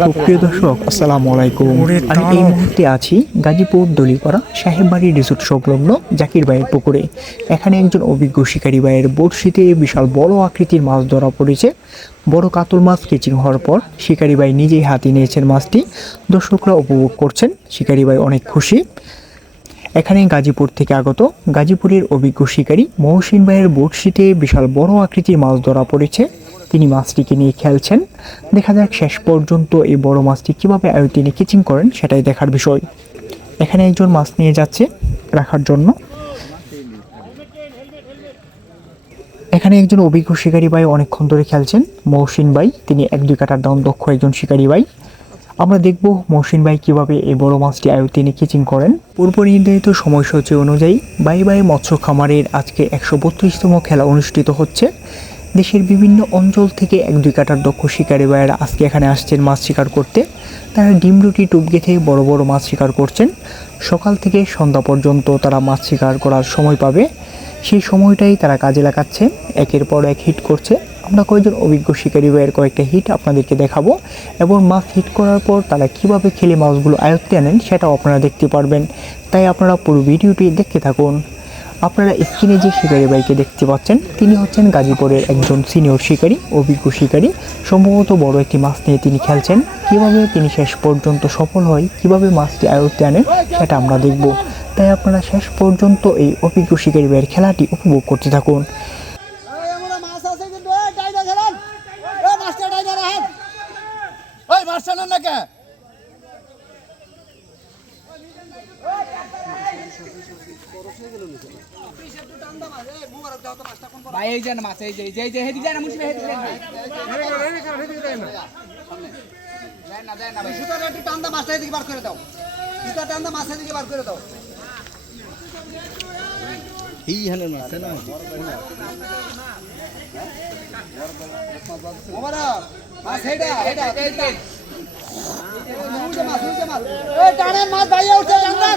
প্রিয় দর্শক আসসালামু আলাইকুম। আমি এই মুহূর্তে আছি গাজীপুর দলিপাড়া সাহেববাড়ি রিসোর্ট সংলগ্ন জাকির ভাইয়ের পুকুরে। এখানে একজন অভিজ্ঞ শিকারী ভাইয়ের বড়শিতে বিশাল বড় আকৃতির মাছ ধরা পড়েছে। বড় কাতল মাছ কেচিং হওয়ার পর শিকারী ভাই নিজেই হাতে নিয়েছেন মাছটি। দর্শকরা উপভোগ করছেন, শিকারী ভাই অনেক খুশি। এখানে গাজীপুর থেকে আগত গাজীপুরের অভিজ্ঞ শিকারী মহসিন ভাইয়ের বড়শিতে বিশাল বড় আকৃতির মাছ ধরা পড়েছে। তিনি মাছটিকে নিয়ে খেলছেন। দেখা যাক শেষ পর্যন্ত এই বড় মাছটি কীভাবে তিনি কিচিং করেন সেটাই দেখার বিষয়। এখানে একজন মাছ নিয়ে যাচ্ছে রাখার জন্য। এখানে একজন অভিজ্ঞ শিকারী ভাই অনেকক্ষণ ধরে খেলছেন, মহসিন ভাই। তিনি 1-2 কাটার দাম দক্ষ একজন শিকারী ভাই। আমরা দেখব মহসিন ভাই কীভাবে এই বড় মাছটি তিনি কিচিং করেন। পূর্ব নির্ধারিত সময়সূচি অনুযায়ী বাই মৎস্য খামারের আজকে 132তম খেলা অনুষ্ঠিত হচ্ছে। দেশের বিভিন্ন অঞ্চল থেকে 1-2 কাটার দক্ষ শিকারী ভাইয়েরা আজকে এখানে আসছেন মাছ শিকার করতে। তারা ডিম রুটি টুপ গেঁথে বড় বড় মাছ শিকার করছেন। সকাল থেকে সন্ধ্যা পর্যন্ত তারা মাছ শিকার করার সময় পাবে। সেই সময়টাই তারা কাজে লাগাচ্ছে, একের পর এক হিট করছে। আমরা কয়েকজন অভিজ্ঞ শিকারী ভাইয়ের কয়েকটা হিট আপনাদেরকে দেখাবো এবং মাছ হিট করার পর তারা কিভাবে খেলে মাছগুলো আয়ত্তে আনেন সেটাও আপনারা দেখতে পারবেন। তাই আপনারা পুরো ভিডিওটি দেখতে থাকুন। আপনারা স্ক্রিনে যে শিকারী ভাইকে দেখতে পাচ্ছেন তিনি হচ্ছেন গাজীপুরের একজন সিনিয়র শিকারী, অভিজ্ঞ শিকারী। সম্ভবত বড় একটি মাছ নিয়ে তিনি খেলছেন। কিভাবে তিনি শেষ পর্যন্ত সফল হয়, কিভাবে মাছটি আয়ত্তে আনেন সেটা আমরা দেখব। তাই আপনারা শেষ পর্যন্ত এই অভিজ্ঞ শিকারী ভাইয়ের খেলাটি উপভোগ করতে থাকুন। ভাই এই যে মাছ এই যে হেদি যায় না মুশবে হেদি যায় না যায় না ভাই সুতাটা একটু টান্দা মাছটা এদিকে বার করে দাও, সুতা টান্দা মাছ এদিকে বার করে দাও। এই হালে মাছ না ওরা মাছ হেডা উঠে মাছ এই টানেন মাছ ভাইয়া উঠে টানদেন,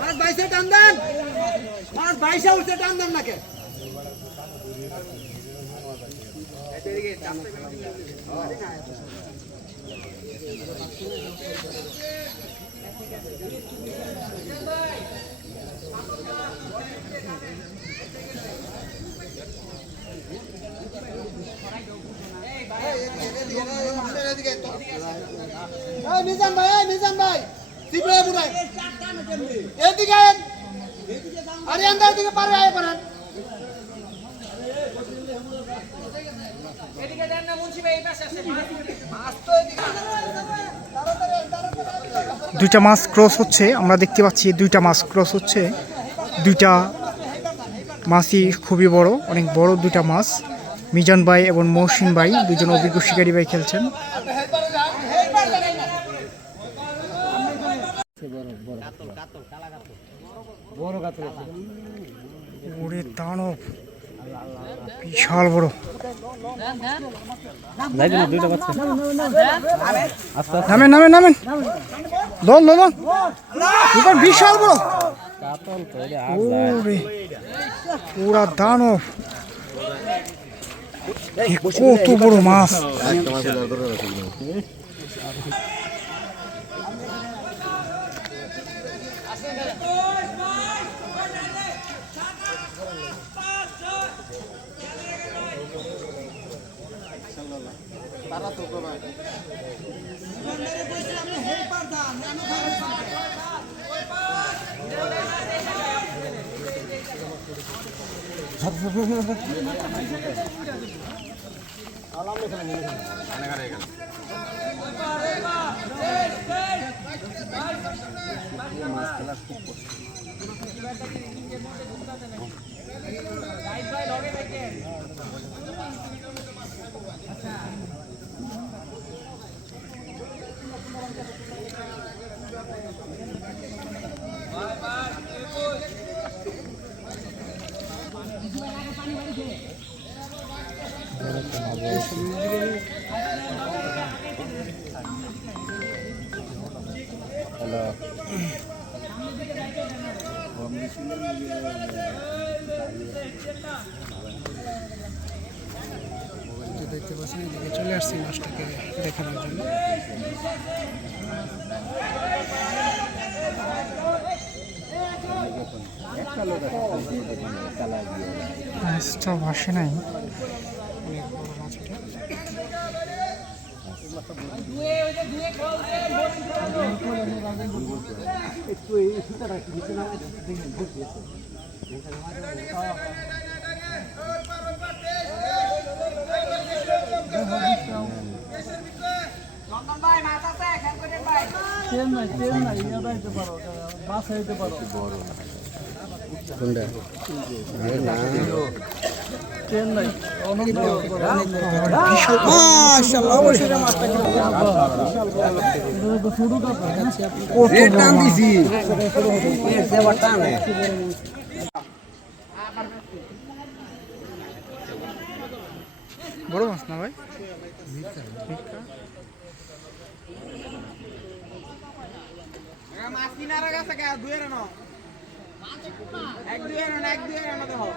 মাছ ভাইসে টানদেন, মাছ ভাইসা উঠে টানদেন নাকে। মিজান ভাই সিপে বুড়াই এদিকে আরে আন্দার দিকে পারে আয় পারেন এদিকে দেন না মুন্সি ভাই এই পাশে আছে মাছ তো এদিকে দুইটা মাছ ক্রস হচ্ছে, আমরা দেখতে পাচ্ছি দুইটা মাছ ক্রস হচ্ছে। দুইটা মাছই খুবই বড়, অনেক বড় দুইটা মাছ। মিজান ভাই এবং মহসিন ভাই দুজন অভিজ্ঞ শিকারী ভাই খেলছেন। ওরে দানব, বিশাল বড়। নামেন দল বিশাল বড়। ওরে পুরা দানব, কত বড় মাছ। দেখতে পাচ্ছেন এদিকে চলে আসছি মাছটাকে দেখানোর জন্য। মাছটা ভাসে নাই, অনেক বড় মাছ এটা। চন্দন ভাই মাছ আছে খেয়াল করে ভাই বড় মাছ না ভাই? মাছ কিনার কাছে দুয়ের না এক দুয়ের না দেখো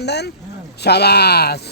দেন শাবাশ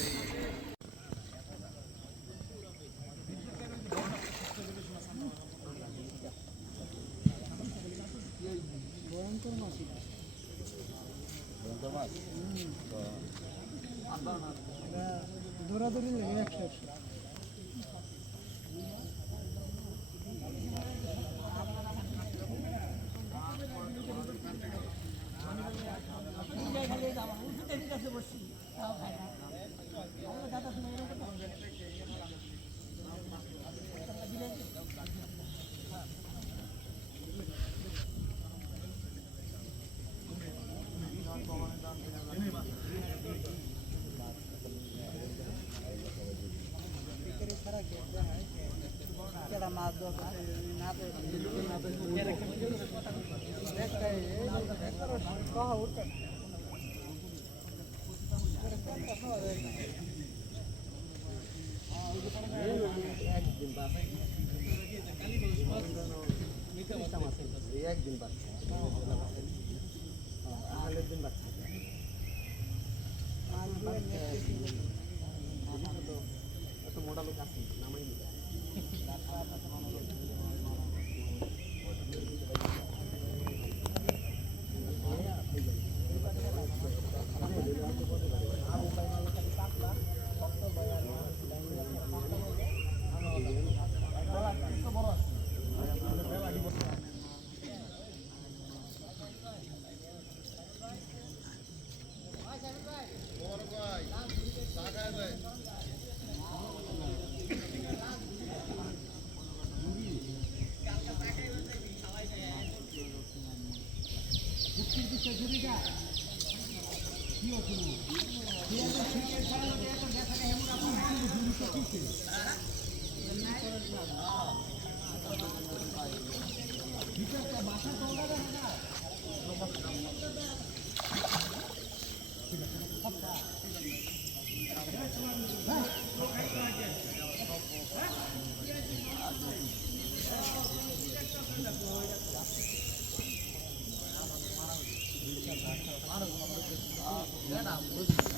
না